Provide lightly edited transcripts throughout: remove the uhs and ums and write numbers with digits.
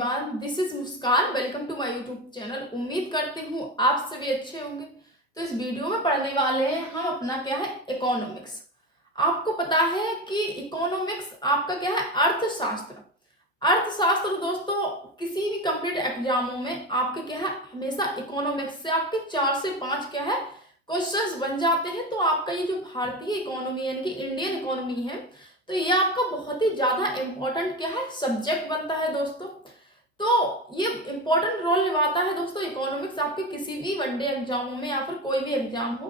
Everyone, this is Muskan. Welcome to my YouTube channel. उम्मीद करती हूँ आप सभी अच्छे होंगे। तो इस वीडियो में पढ़ने वाले हैं हम अपना क्या है, इकोनॉमिक्स। आपको पता है कि इकोनॉमिक्स आपका क्या है, अर्थशास्त्र। अर्थशास्त्र दोस्तों किसी भी कंप्लीट एग्जामों में आपके क्या है, हमेशा इकोनॉमिक्स से आपके 4 से 5 क्या है क्वेश्चंस बन जाते हैं। तो आपका ये जो भारतीय इकोनॉमी यानी कि इंडियन इकोनॉमी है, तो ये आपका बहुत ही ज्यादा इंपॉर्टेंट क्या है, सब्जेक्ट बनता है दोस्तों। तो ये इंपॉर्टेंट रोल निभाता है दोस्तों इकोनॉमिक्स आपके किसी भी वनडे एग्जामों में या फिर कोई भी एग्जाम हो।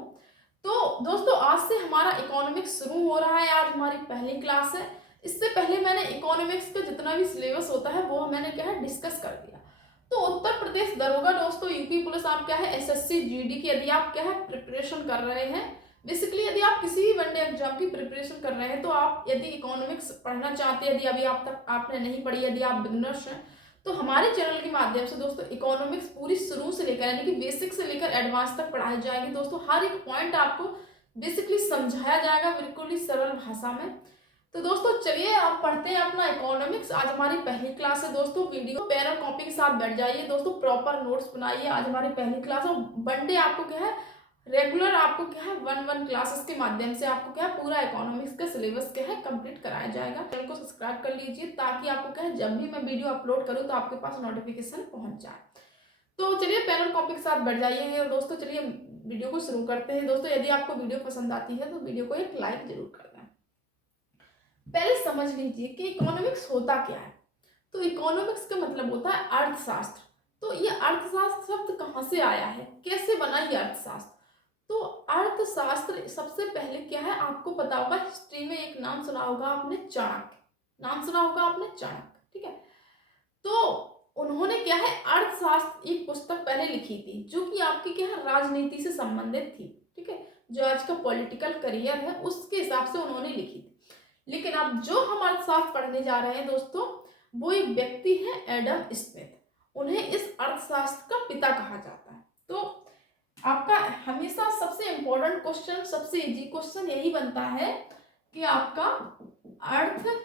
तो दोस्तों आज से हमारा इकोनॉमिक्स शुरू हो रहा है। आज हमारी पहली क्लास है। इससे पहले मैंने इकोनॉमिक्स का जितना भी सिलेबस होता है वो मैंने क्या है डिस्कस कर दिया। तो उत्तर प्रदेश दरोगा दोस्तों, यूपी पुलिस, आप क्या है एसएससी जीडी की यदि आप क्या है प्रिपरेशन कर रहे हैं, बेसिकली यदि आप किसी भी वनडे एग्जाम की प्रिपरेशन कर रहे हैं, तो आप यदि इकोनॉमिक्स पढ़ना चाहते हैं, यदि अभी आप तक आपने नहीं पढ़ी, यदि आप बिगनर्स हैं, तो हमारे चैनल के माध्यम से दोस्तों इकोनॉमिक्स पूरी शुरू से लेकर यानी कि बेसिक से लेकर एडवांस तक पढ़ाई जाएगी दोस्तों। हर एक पॉइंट आपको बेसिकली समझाया जाएगा बिल्कुल ही सरल भाषा में। तो दोस्तों चलिए आप पढ़ते हैं अपना इकोनॉमिक्स। आज हमारी पहली क्लास है दोस्तों। वीडियो पेन और कॉपी के साथ बैठ जाइए दोस्तों, प्रॉपर नोट्स बनाइए। आज हमारी पहली क्लास है। वनडे आपको क्या है रेगुलर आपको क्या है वन क्लासेस के माध्यम से आपको क्या है पूरा इकोनॉमिक्स का सिलेबस क्या है कंप्लीट कराया जाएगा। चैनल को सब्सक्राइब कर लीजिए ताकि आपको क्या है जब भी मैं वीडियो अपलोड करूं तो आपके पास नोटिफिकेशन पहुंच जाए। तो चलिए पेन और कॉपी के साथ बैठ जाइए दोस्तों। चलिए वीडियो को शुरू करते हैं दोस्तों। यदि आपको वीडियो पसंद आती है तो वीडियो को एक लाइक जरूर कर दें। पहले समझ लीजिए कि इकोनॉमिक्स होता क्या है। तो इकोनॉमिक्स का मतलब होता है अर्थशास्त्र। तो ये अर्थशास्त्र शब्द कहाँ से आया है, कैसे बना ये अर्थशास्त्र? तो अर्थशास्त्र सबसे पहले क्या है, आपको पता होगा हिस्ट्री में एक नाम सुना होगा आपने, चाणक्य। नाम सुना होगा आपने, चाणक्य, ठीक है। तो उन्होंने क्या है अर्थशास्त्र एक पुस्तक पहले लिखी थी जो कि आपकी क्या है राजनीति से संबंधित थी, ठीक है। जो आज का पॉलिटिकल करियर है उसके हिसाब से उन्होंने लिखी थी। लेकिन अब जो हम अर्थशास्त्र पढ़ने जा रहे हैं दोस्तों, वो एक व्यक्ति है एडम स्मिथ। उन्हें इस अर्थशास्त्र का पिता कहा जाता है। तो आपका हमेशा सबसे इंपॉर्टेंट क्वेश्चन, सबसे इजी क्वेश्चन यही बनता है कि आपका अर्थशास्त्र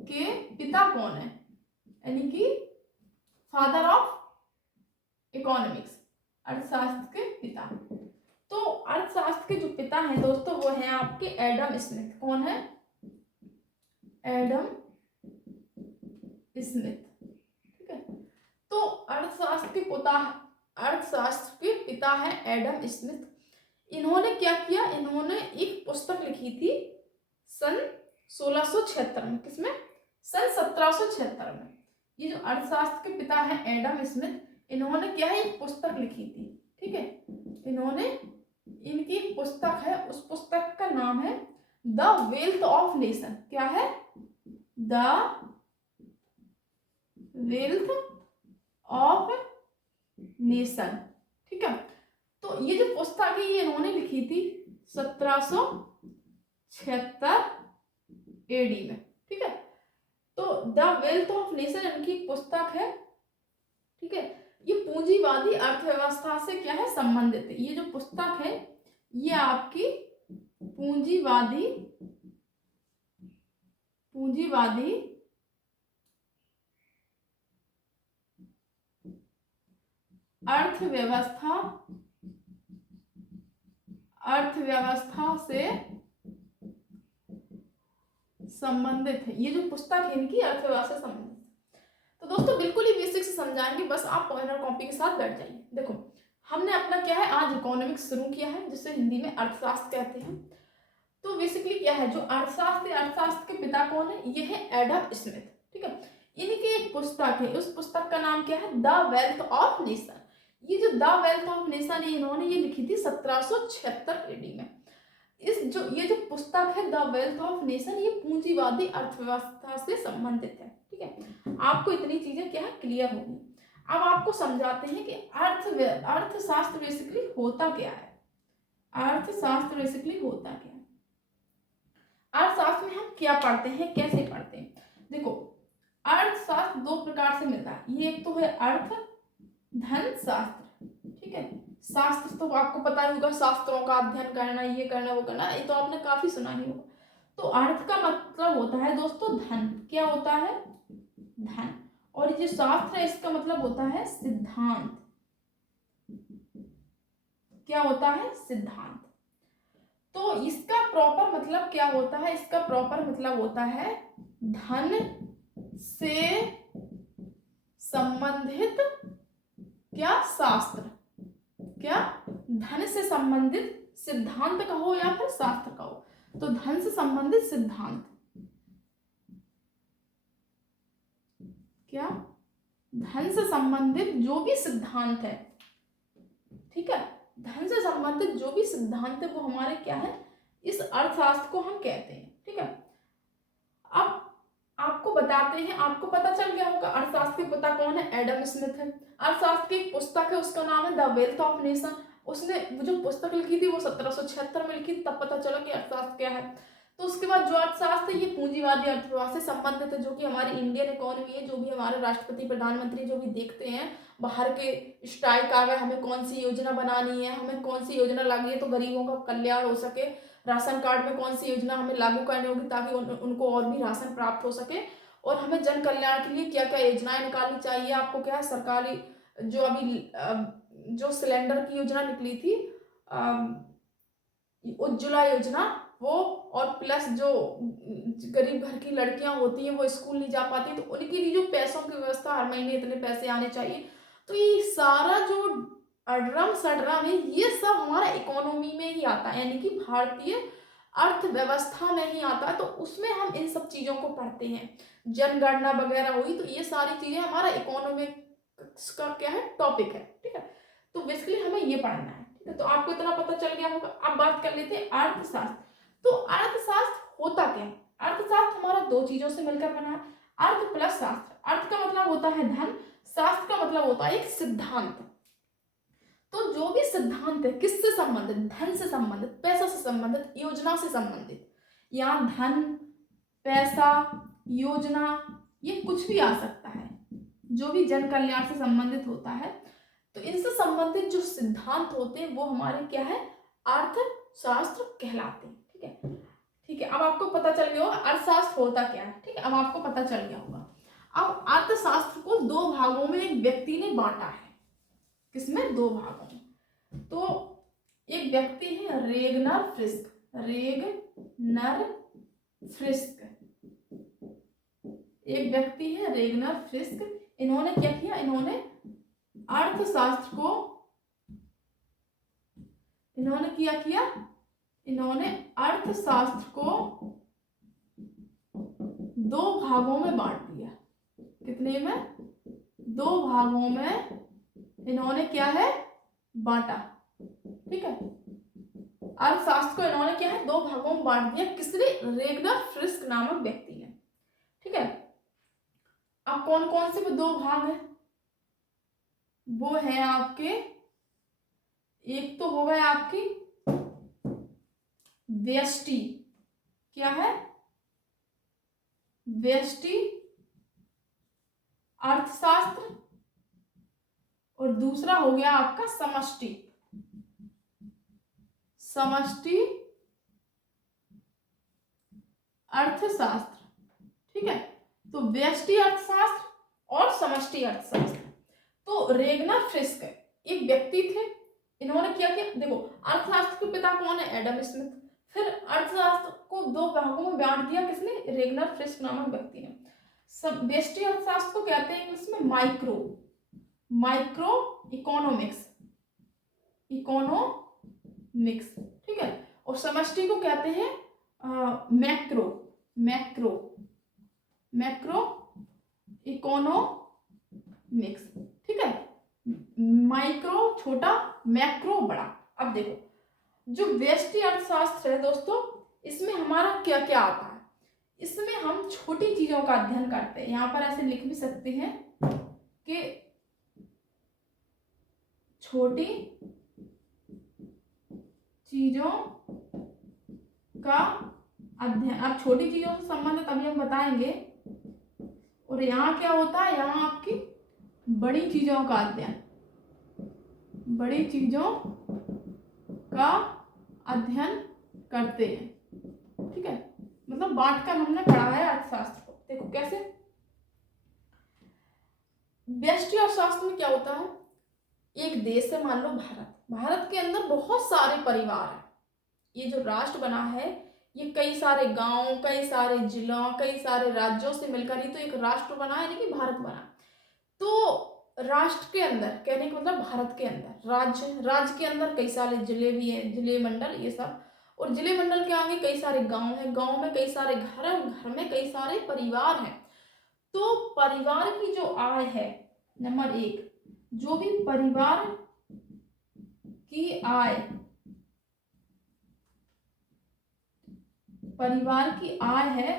के पिता कौन है, यानी कि फादर ऑफ इकोनॉमिक्स, अर्थशास्त्र के पिता। तो अर्थशास्त्र के जो पिता हैं दोस्तों वो हैं आपके एडम स्मिथ। कौन है? एडम स्मिथ, ठीक है। तो अर्थशास्त्र के पिता है एडम स्मिथ। इन्होंने क्या किया, इन्होंने एक पुस्तक लिखी थी सन 1676 में। किसमें? सन 1776 में। ये जो अर्थशास्त्र के पिता है एडम स्मिथ, इन्होंने क्या है एक पुस्तक लिखी थी, ठीक है। इन्होंने इनकी एक पुस्तक है, उस पुस्तक का नाम है द वेल्थ ऑफ नेशन। क्या है? द वेल्थ ऑफ नेशन, ठीक है। तो ये जो पुस्तक है ये इन्होंने लिखी थी 1776 एडी में, ठीक है। तो द वेल्थ ऑफ नेशन इनकी पुस्तक है, ठीक है। ये पूंजीवादी अर्थव्यवस्था से क्या है संबंधित है। ये जो पुस्तक है ये आपकी पूंजीवादी अर्थव्यवस्था से संबंधित है। ये जो पुस्तक है इनकी अर्थव्यवस्था से संबंधित। तो दोस्तों बिल्कुल ही बेसिक से समझाएंगे, बस आप पेन और कॉपी के साथ बैठ जाइए। देखो हमने अपना क्या है आज इकोनॉमिक्स शुरू किया है, जिसे हिंदी में अर्थशास्त्र कहते हैं। तो बेसिकली क्या है जो अर्थशास्त्र के पिता कौन है, ये है एडम स्मिथ, ठीक है। इनकी एक पुस्तक है, उस पुस्तक का नाम क्या है, द वेल्थ ऑफ नेशन। ये जो द वेल्थ ऑफ नेशन है इन्होंने ये लिखी थी 1776 एडी में। ये जो पुस्तक है द वेल्थ ऑफ नेशन, ये पूंजीवादी अर्थव्यवस्था से संबंधित है, ठीक है। आपको इतनी चीजें क्या है क्लियर होगी। अब आपको समझाते हैं कि अर्थशास्त्र बेसिकली होता क्या है। अर्थशास्त्र बेसिकली होता क्या है। अर्थशास्त्र में हम क्या पढ़ते हैं, कैसे पढ़ते हैं? देखो अर्थशास्त्र दो प्रकार से मिलता है। ये एक तो है अर्थ धन शास्त्र, ठीक है। शास्त्र तो आपको पता ही होगा, शास्त्रों का अध्ययन करना, ये करना वो करना, ये तो आपने काफी सुना ही होगा। तो अर्थ का मतलब होता है दोस्तों धन। क्या होता है? धन। और ये जो शास्त्र है इसका मतलब होता है सिद्धांत। क्या होता है? सिद्धांत। तो इसका प्रॉपर मतलब क्या होता है? इसका प्रॉपर मतलब होता है धन से संबंधित क्या? शास्त्र। क्या? धन से संबंधित सिद्धांत कहो या फिर शास्त्र कहो, तो धन से संबंधित सिद्धांत। क्या? धन से संबंधित जो भी सिद्धांत है, ठीक है, धन से संबंधित जो भी सिद्धांत है वो हमारे क्या है? इस अर्थशास्त्र को हम कहते हैं। ठीक है, अब आपको बताते हैं, आपको पता चल गया होगा अर्थशास्त्र के पिता कौन है? एडम स्मिथ है। अर्थशास्त्र की एक पुस्तक है, उसका नाम है द वेल्थ ऑफ नेशन। उसने वो जो पुस्तक लिखी थी वो 1776 में लिखी थी, तब पता चला कि अर्थशास्त्र क्या है। तो उसके बाद जो अर्थशास्त्र है ये पूंजीवादी अर्थव्यवस्था से संबंधित है, जो कि हमारी इंडियन इकोनॉमी है, जो भी हमारे राष्ट्रपति प्रधानमंत्री जो भी देखते हैं बाहर के स्ट्राइक आ गए, हमें कौन सी योजना बनानी है, हमें कौन सी योजना लागू है तो गरीबों का कल्याण हो सके, राशन कार्ड में कौन सी योजना हमें लागू करनी होगी ताकि उनको और भी राशन प्राप्त हो सके, और हमें जन कल्याण के लिए क्या क्या योजनाएं निकालनी चाहिए। आपको क्या है, सरकारी जो अभी जो सिलेंडर की योजना निकली थी उज्ज्वला योजना, वो और प्लस जो गरीब घर की लड़कियां होती हैं वो स्कूल नहीं जा पाती, तो उनके लिए जो पैसों की व्यवस्था, हर महीने इतने पैसे आने चाहिए। तो ये सारा जो अड्रम सड्रम है ये सब हमारा इकोनॉमी में ही आता है, यानी कि भारतीय अर्थव्यवस्था में ही आता है। तो उसमें हम इन सब चीजों को पढ़ते हैं, जनगणना वगैरह हुई, तो ये सारी चीजें हमारा इकोनॉमिक्स का क्या है? टॉपिक है। ठीक है, तो बेसिकली हमें ये पढ़ना है। ठीक है, तो आपको इतना पता चल गया होगा। अब बात कर लेते हैं अर्थशास्त्र। तो अर्थशास्त्र होता क्या है? अर्थशास्त्र हमारा दो चीजों से मिलकर बना है, अर्थ प्लस शास्त्र। अर्थ का मतलब होता है धन, शास्त्र का मतलब होता है एक सिद्धांत। तो जो भी सिद्धांत है किससे संबंधित? धन से संबंधित, पैसा से संबंधित, योजना से संबंधित। यहाँ धन, पैसा, योजना, ये कुछ भी आ सकता है, जो भी जन कल्याण से संबंधित होता है। तो इनसे संबंधित जो सिद्धांत होते हैं वो हमारे क्या है? अर्थशास्त्र कहलाते हैं। ठीक है, ठीक है, अब आपको पता चल गया होगा अर्थशास्त्र होता क्या है। ठीक है, अब आपको पता चल गया होगा। अब अर्थशास्त्र को दो भागों में एक व्यक्ति ने बांटा है। किसमें? दो भागों में। तो एक व्यक्ति है रेगनर फ्रिस्क, रेगनर फ्रिस्क, एक व्यक्ति है रेगनर फ्रिस्क। इन्होंने क्या किया? इन्होंने अर्थशास्त्र को, इन्होंने क्या किया? इन्होंने अर्थशास्त्र को दो भागों में बांट दिया। कितने में? दो भागों में इन्होंने क्या है? बांटा। ठीक है, अर्थशास्त्र को इन्होंने क्या है? दो भागों में बांट दिया। किसने? रेगनर फ्रिस्क नामक व्यक्ति ने। ठीक है, अब कौन कौन से दो भाग हैं? वो है आपके, एक तो हो गए आपकी व्यष्टि, क्या है? व्यष्टि अर्थशास्त्र, और दूसरा हो गया आपका समष्टि, समष्टि अर्थशास्त्र। ठीक है, तो व्यष्टि अर्थशास्त्र और समष्टि अर्थशास्त्र। तो रेगनर फ्रिस्क एक व्यक्ति थे, इन्होंने क्या किया? देखो, अर्थशास्त्र के पिता कौन है? Adam Smith. फिर अर्थशास्त्र को दो भागों में बांट दिया। किसने? रेगनर फ्रिस्क नामक व्यक्ति ने। सब व्यष्टि अर्थशास्त्र को कहते हैं इंग्लिश में माइक्रो इकोनॉमिक्स, इकोनॉमिक्स। ठीक है, और समष्टि को कहते हैं मैक्रो इकोनॉमिक्स। ठीक है, माइक्रो छोटा, मैक्रो बड़ा। अब देखो, जो व्यष्टि अर्थशास्त्र है दोस्तों, इसमें हमारा क्या क्या आता है? इसमें हम छोटी चीजों का अध्ययन करते हैं। यहां पर ऐसे लिख भी सकते हैं कि छोटी चीजों का अध्ययन। अब छोटी चीजों से संबंधित अभी हम बताएंगे। और यहाँ क्या होता है? यहाँ आपकी बड़ी चीजों का अध्ययन, बड़ी चीजों का अध्ययन करते हैं। ठीक है, मतलब बांट कर हमने पढ़ा है अर्थशास्त्र को। देखो कैसे, व्यष्टि अर्थशास्त्र में क्या होता है, एक देश है मान लो भारत, भारत के अंदर बहुत सारे परिवार हैं। ये जो राष्ट्र बना है ये कई सारे गांव, कई सारे जिलों, कई सारे राज्यों से मिलकर ही तो एक राष्ट्र बना है, यानी कि भारत बना। तो राष्ट्र के अंदर कहने का मतलब भारत के अंदर राज्य के अंदर कई सारे जिले भी हैं, जिले मंडल ये सब, और जिले मंडल के आगे कई सारे गांव हैं, गांव में कई सारे घर हैं, घर में कई सारे परिवार हैं। तो परिवार की जो आय है, नंबर 1, जो भी परिवार की आय, परिवार की आय है,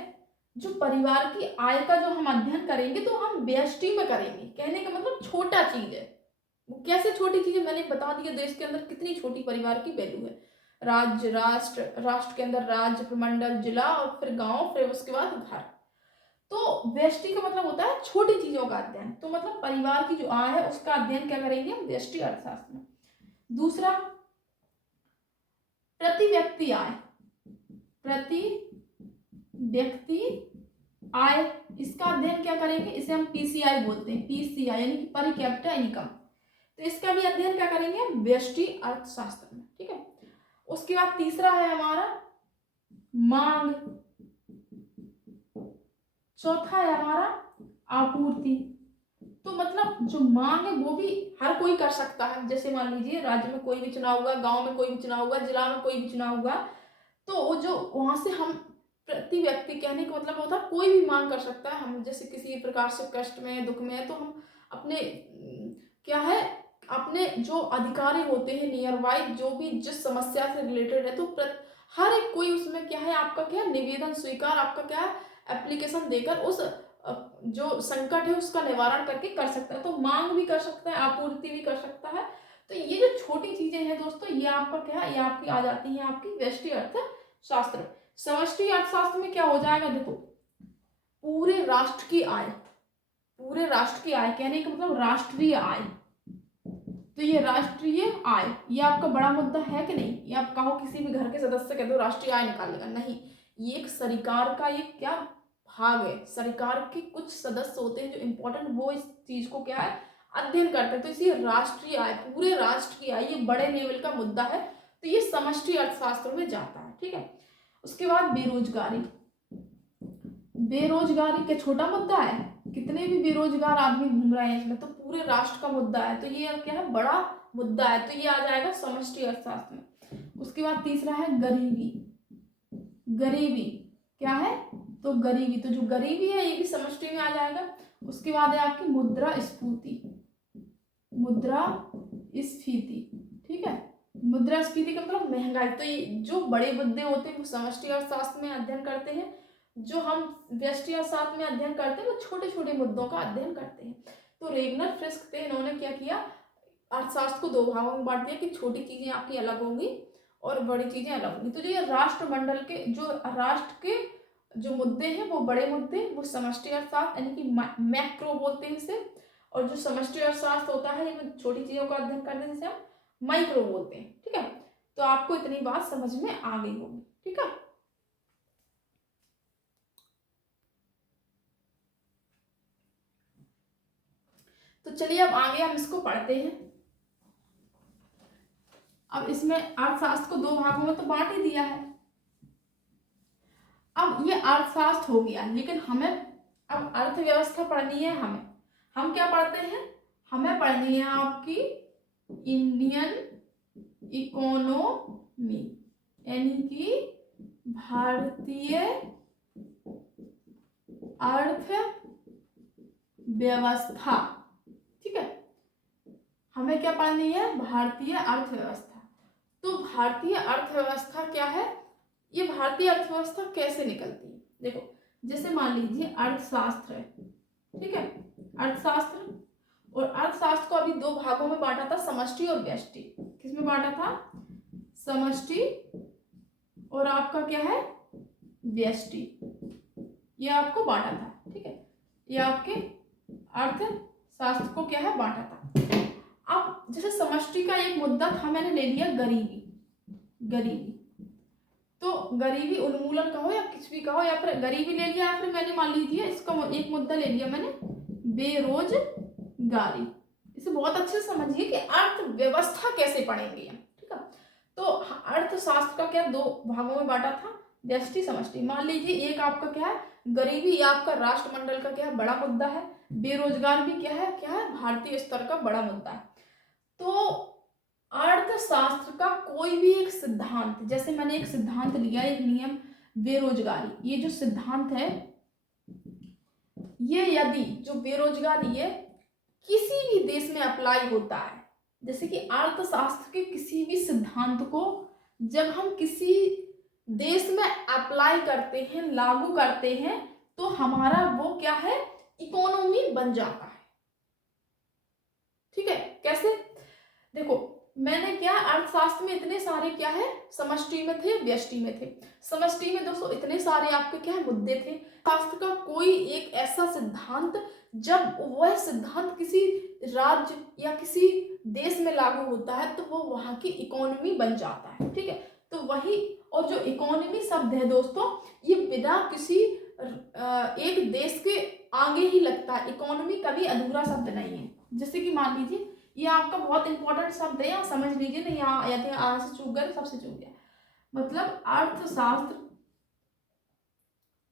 जो परिवार की आय का जो हम अध्ययन करेंगे तो हम व्यष्टि में करेंगे। कहने का मतलब छोटा चीज है। वो कैसे छोटी चीज है, मैंने बता दिया देश के अंदर कितनी छोटी परिवार की वैल्यू है। राज्य, राष्ट्र के अंदर राज्य, प्रमंडल, जिला, और फिर गांव, फिर उसके बाद घर। तो व्यष्टि का मतलब होता है छोटी चीजों का अध्ययन। तो मतलब परिवार की जो आय है उसका अध्ययन क्या करेंगे हम, व्यष्टि अर्थशास्त्र में। दूसरा, प्रति व्यक्ति आय, प्रति व्यक्ति आय, इसका अध्ययन क्या करेंगे, इसे हम पीसीआई बोलते हैं, पीसीआई यानी कि पर कैपिटा इनकम। तो इसका भी अध्ययन क्या करेंगे हम, व्यष्टि अर्थशास्त्र में। ठीक है। उसके बाद तीसरा है हमारा मांग, चौथा है हमारा आपूर्ति। तो मतलब जो मांग है वो भी हर कोई कर सकता है। जैसे मान लीजिए राज्य में कोई भी चुनाव हुआ, गांव में कोई भी चुनाव हुआ, जिला में कोई भी चुनाव हुआ, तो वो जो वहां से हम प्रति व्यक्ति, कहने का मतलब होता है कोई भी मांग कर सकता है। हम जैसे किसी प्रकार से कष्ट में, दुख में, तो हम अपने क्या है, अपने जो अधिकारी होते हैं नियर बाय, जो भी जिस समस्या से रिलेटेड है, तो हर एक कोई उसमें क्या है, आपका क्या है, निवेदन स्वीकार, आपका क्या है, एप्लीकेशन देकर उस जो संकट है उसका निवारण करके कर सकता है। तो मांग भी कर सकता है, आपूर्ति भी कर सकता है। तो ये जो छोटी चीजें हैं दोस्तों, ये आपका क्या है, ये आपकी आ जाती है आपकी व्यष्टि अर्थशास्त्र। समष्टि अर्थशास्त्र में क्या हो जाएगा, देखो पूरे राष्ट्र की आय, पूरे राष्ट्र की आय कहने का मतलब राष्ट्रीय आय। तो ये राष्ट्रीय आय, ये आपका बड़ा मुद्दा है कि नहीं। ये आप कहो किसी भी घर के सदस्य कह दो राष्ट्रीय आय निकालेगा, नहीं, ये एक सरकार का ये क्या भाग है। सरकार के कुछ सदस्य होते हैं जो इंपॉर्टेंट, वो इस चीज को क्या है, अध्ययन करते हैं। तो इसी राष्ट्रीय आय, पूरे राष्ट्र की आय, ये बड़े लेवल का मुद्दा है। तो ये समष्टि अर्थशास्त्र में जाता है। ठीक है। उसके बाद बेरोजगारी, बेरोजगारी क्या छोटा मुद्दा है, कितने भी बेरोजगार आदमी घूम रहे हैं इसमें, तो पूरे राष्ट्र का मुद्दा है। तो ये क्या है, बड़ा मुद्दा है। तो ये आ जाएगा समष्टि अर्थशास्त्र में। उसके बाद तीसरा है गरीबी, गरीबी क्या है, तो गरीबी, तो जो गरीबी है ये भी समष्टि में आ जाएगा। उसके बाद है आपकी मुद्रास्फीति, मुद्रास्फीति। ठीक है, मुद्रास्फीति का मतलब महंगाई। तो ये जो बड़े मुद्दे होते हैं वो समष्टि अर्थशास्त्र में अध्ययन करते हैं, जो हम व्यष्टि अर्थशास्त्र में अध्ययन करते हैं वो छोटे छोटे मुद्दों का अध्ययन करते हैं। तो रेगनर फ्रिस्क थे, इन्होंने क्या किया, अर्थशास्त्र को दो भागों में बांट दिया कि छोटी चीजें आपकी अलग होंगी और बड़ी चीजें अलग होंगी। तो ये राष्ट्रमंडल के जो राष्ट्र के जो मुद्दे हैं वो बड़े मुद्दे, वो समष्टि अर्थशास्त्र यानी कि मैक्रो बोलते हैं इसे, और जो समष्टि अर्थशास्त्र होता है ये छोटी चीजों का अध्ययन करने जिसे हम माइक्रो बोलते हैं। ठीक है। तो आपको इतनी बात समझ में आ गई होगी। ठीक है। तो चलिए अब आगे हम इसको पढ़ते हैं। अब इसमें अर्थशास्त्र को दो भागों में तो बांट ही दिया है। अब ये अर्थशास्त्र हो गया, लेकिन हमें अब अर्थव्यवस्था पढ़नी है। हम क्या पढ़ते हैं, हमें पढ़नी है आपकी इंडियन इकोनॉमी, यानी कि भारतीय अर्थव्यवस्था। ठीक है, हमें क्या पढ़नी है, भारतीय अर्थव्यवस्था। तो भारतीय अर्थव्यवस्था क्या है, ये भारतीय अर्थव्यवस्था कैसे निकलती है। देखो जैसे मान लीजिए अर्थशास्त्र है, ठीक है, अर्थशास्त्र, और अर्थशास्त्र को अभी दो भागों में बांटा था, समष्टि और व्यष्टि। किसमें बांटा था, समष्टि और आपका क्या है, व्यष्टि, ये आपको बांटा था। ठीक है, ये आपके अर्थशास्त्र को क्या है, बांटा था। अब जैसे समष्टि का एक मुद्दा था, मैंने ले लिया गरीबी, गरीबी। तो गरीबी उन्मूलन कहो या कुछ भी कहो, या फिर गरीबी ले लिया, या फिर मैंने मान लीजिए इसका एक मुद्दा ले लिया मैंने, बेरोजगारी। इसे बहुत अच्छे से समझिए कि अर्थव्यवस्था कैसे पढ़ेंगे हम, ठीक है। तो अर्थशास्त्र का क्या दो भागों में बांटा था, व्यष्टि समष्टि। मान लीजिए एक आपका क्या है, गरीबी, या आपका राष्ट्रमंडल का क्या है, बड़ा मुद्दा है। बेरोजगार भी क्या है भारतीय स्तर का बड़ा मुद्दा है। तो अर्थशास्त्र का कोई भी एक सिद्धांत, जैसे मैंने एक सिद्धांत लिया, एक नियम, बेरोजगारी, ये जो सिद्धांत है, ये यदि जो बेरोजगारी है किसी भी देश में अप्लाई होता है, जैसे कि अर्थशास्त्र के किसी भी सिद्धांत को जब हम किसी देश में अप्लाई करते हैं, लागू करते हैं, तो हमारा वो क्या है, इकोनॉमी बन जाता है, ठीक है। कैसे, देखो मैंने क्या, अर्थशास्त्र में इतने सारे क्या है, समष्टि में थे, व्यष्टि में थे। समष्टि में दोस्तों इतने सारे आपके क्या है, मुद्दे थे। शास्त्र का कोई एक ऐसा सिद्धांत, जब वह सिद्धांत किसी राज्य या किसी देश में लागू होता है तो वो वहां की इकोनॉमी बन जाता है, ठीक है। तो वही, और जो इकोनॉमी शब्द है दोस्तों, ये बिना किसी एक देश के आगे ही लगता है। इकोनॉमी कभी अधूरा शब्द नहीं है। जैसे कि मान लीजिए ये आपका बहुत इंपॉर्टेंट शब्द है, यहाँ समझ लीजिए, नहीं यहाँ यदि यहाँ से चूक गए सबसे चूक गया। मतलब अर्थशास्त्र,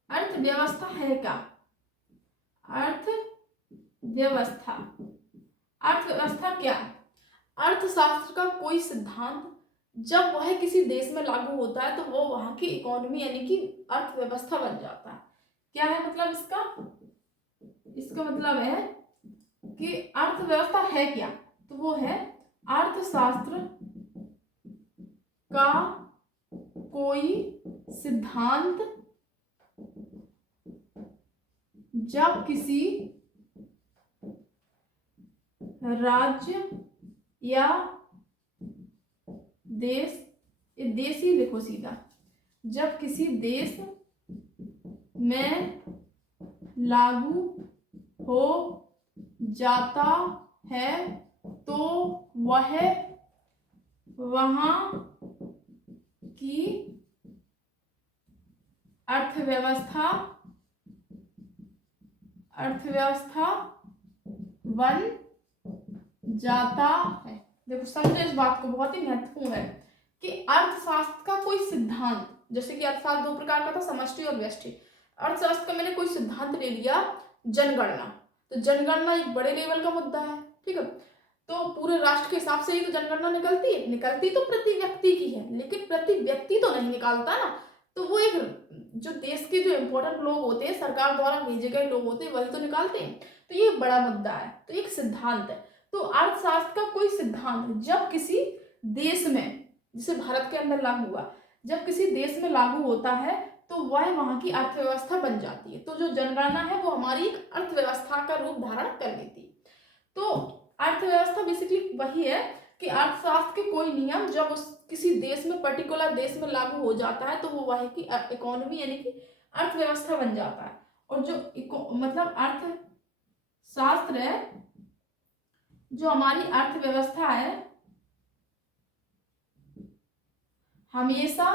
अर्थव्यवस्था है क्या, अर्थव्यवस्था, अर्थव्यवस्था क्या, अर्थशास्त्र का कोई सिद्धांत जब वह किसी देश में लागू होता है तो वो वहां की इकोनॉमी यानी कि अर्थव्यवस्था बन जाता है। क्या है मतलब इसका, इसका मतलब है कि अर्थव्यवस्था है क्या, तो वो है अर्थशास्त्र का कोई सिद्धांत जब किसी राज्य या देश ही लिखो सीधा, जब किसी देश में लागू हो जाता है तो वह वहां की अर्थव्यवस्था बन जाता है। देखो समझो इस बात को, बहुत ही महत्वपूर्ण है कि अर्थशास्त्र का कोई सिद्धांत, जैसे कि अर्थशास्त्र दो प्रकार का था, समष्टि और व्यष्टि। अर्थशास्त्र का मैंने कोई सिद्धांत ले लिया, जनगणना, तो जनगणना एक बड़े लेवल का मुद्दा है, ठीक है। तो पूरे राष्ट्र के हिसाब से ही तो जनगणना निकलती तो प्रति व्यक्ति की है, लेकिन प्रति व्यक्ति तो नहीं निकालता ना, तो वो एक जो देश के जो इम्पोर्टेंट लोग होते हैं, सरकार द्वारा भेजे गए लोग होते हैं, वही तो निकालते हैं। तो ये बड़ा मुद्दा है, तो एक सिद्धांत है। तो अर्थशास्त्र का कोई सिद्धांत जब किसी देश में, जैसे भारत के अंदर लागू हुआ, जब किसी देश में लागू होता है तो वह वहां की अर्थव्यवस्था बन जाती है। तो जो जनगणना है वो हमारी एक अर्थव्यवस्था का रूप धारण कर लेती है। तो अर्थव्यवस्था बेसिकली वही है कि अर्थशास्त्र के कोई नियम जब उस किसी देश में, पर्टिकुलर देश में लागू हो जाता है तो वो वह की इकोनॉमी यानी कि अर्थव्यवस्था बन जाता है। और जो मतलब अर्थशास्त्र है, जो हमारी अर्थव्यवस्था है, हमेशा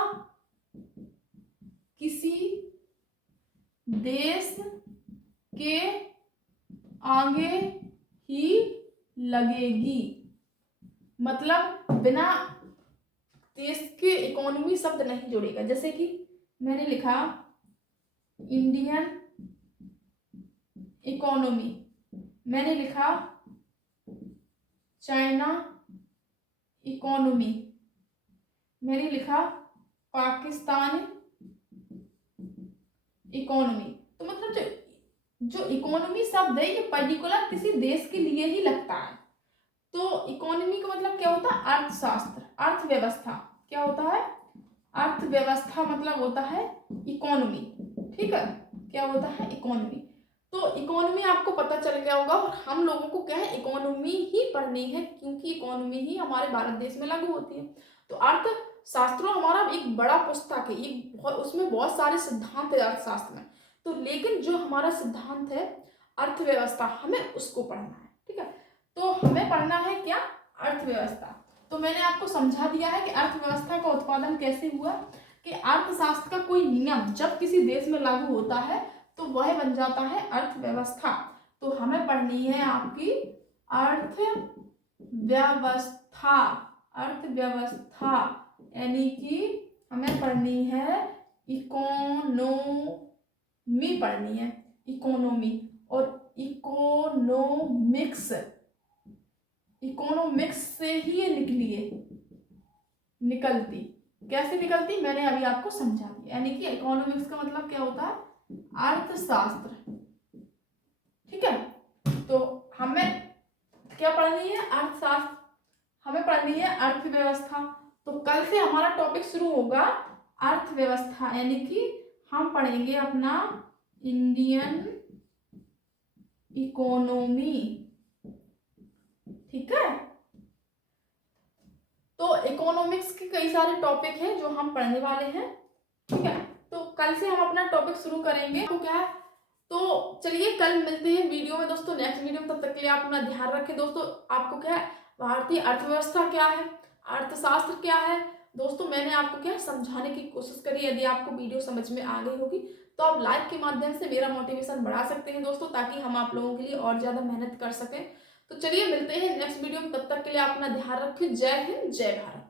किसी देश के आगे ही लगेगी। मतलब बिना देश के इकोनॉमी शब्द नहीं जुड़ेगा। जैसे कि मैंने लिखा इंडियन इकोनॉमी, मैंने लिखा चाइना इकोनॉमी, मैंने लिखा पाकिस्तान इकोनॉमी। तो मतलब जो इकोनॉमी शब्द है ये पर्टिकुलर किसी देश के लिए ही लगता है। तो इकोनॉमी का मतलब क्या होता है, अर्थशास्त्र, अर्थव्यवस्था। क्या होता है, अर्थव्यवस्था मतलब होता है इकोनॉमी, ठीक है। क्या होता है, इकोनॉमी। तो इकोनॉमी आपको पता चल गया होगा, और हम लोगों को क्या है, इकोनॉमी ही पढ़नी है, क्योंकि इकोनॉमी ही हमारे भारत देश में लागू होती है। तो अर्थशास्त्रों हमारा एक बड़ा पुस्तक है, एक उसमें बहुत सारे सिद्धांत है अर्थशास्त्र में। तो लेकिन जो हमारा सिद्धांत है अर्थव्यवस्था, हमें उसको पढ़ना है, ठीक है। तो हमें पढ़ना है क्या, अर्थव्यवस्था। तो मैंने आपको समझा दिया है कि अर्थव्यवस्था का उत्पादन कैसे हुआ। कि अर्थशास्त्र का कोई नियम जब किसी देश में लागू होता है तो वह बन जाता है अर्थव्यवस्था। तो हमें पढ़नी है आपकी अर्थव्यवस्था। अर्थव्यवस्था यानी कि हमें पढ़नी है इकोनॉमी, पढ़नी है इकोनॉमी। और इकोनॉमिक्स, इकोनॉमिक्स से ही ये निकलती। कैसे निकलती मैंने अभी आपको समझा दिया। यानी कि इकोनॉमिक्स का मतलब क्या होता है, अर्थशास्त्र। ठीक है, तो हमें क्या पढ़नी है, अर्थशास्त्र। हमें पढ़नी है अर्थव्यवस्था। तो कल से हमारा टॉपिक शुरू होगा अर्थव्यवस्था, यानी कि हम पढ़ेंगे अपना इंडियन इकोनॉमी। ठीक है, तो इकोनॉमिक्स के कई सारे टॉपिक हैं जो हम पढ़ने वाले हैं। ठीक है, तो कल से हम अपना टॉपिक शुरू करेंगे। तो क्या है, तो चलिए कल मिलते हैं वीडियो में दोस्तों, नेक्स्ट वीडियो में। तब तक के लिए आप अपना ध्यान रखें दोस्तों। आपको क्या है, भारतीय अर्थव्यवस्था क्या है, अर्थशास्त्र क्या है दोस्तों, मैंने आपको क्या समझाने की कोशिश करी। यदि आपको वीडियो समझ में आ गई होगी तो आप लाइक के माध्यम से मेरा मोटिवेशन बढ़ा सकते हैं दोस्तों, ताकि हम आप लोगों के लिए और ज़्यादा मेहनत कर सकें। तो चलिए मिलते हैं नेक्स्ट वीडियो में, तब तक के लिए आप अपना ध्यान रखें। जय हिंद, जय भारत।